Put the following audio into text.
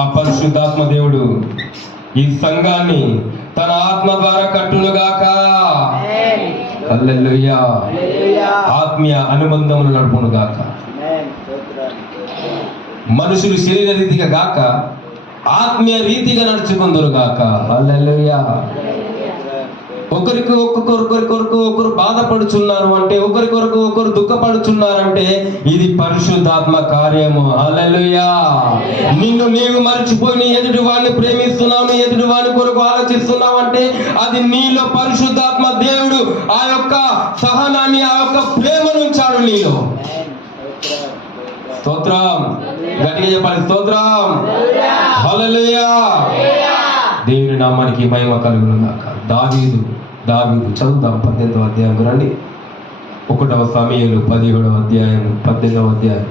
ఆ పరిశుద్ధాత్మ దేవుడు ఈ సంఘాన్ని తన ఆత్మ ద్వారా కట్టునుగాక. హల్లెలూయా. ఆత్మీయ అనుబంధములు నడుపునుగాక. మనుషులు శరీర రీతిగా గాక ఆత్మీయ రీతిగా నడుచుకుందురుగాక. హల్లెలూయా. ఒకరు బాధపడుచున్నారు అంటే, ఒకరు దుఃఖపడుచున్నారంటే ఇది పరిశుద్ధాత్మ కార్యము. హల్లెలూయా. నిన్ను నీవు మర్చిపోయి ఎదుటి వాడిని ప్రేమిస్తున్నావు, ఎదుటి వాడి కొరకు ఆలోచిస్తున్నావు అంటే అది నీలో పరిశుద్ధాత్మ దేవుడు ఆ యొక్క సహనాన్ని, ఆ యొక్క ప్రేమను ఉంచాడు నీలో. స్తోత్రం. గట్టిగా చెప్పాలి స్తోత్రం. హల్లెలూయా. దేవుని నామానికి మహిమ కలుగును గాక. దావీదు చదువుతాం 18వ అధ్యాయం రండి. 1 సమూయేలు 17వ అధ్యాయం 18వ అధ్యాయం.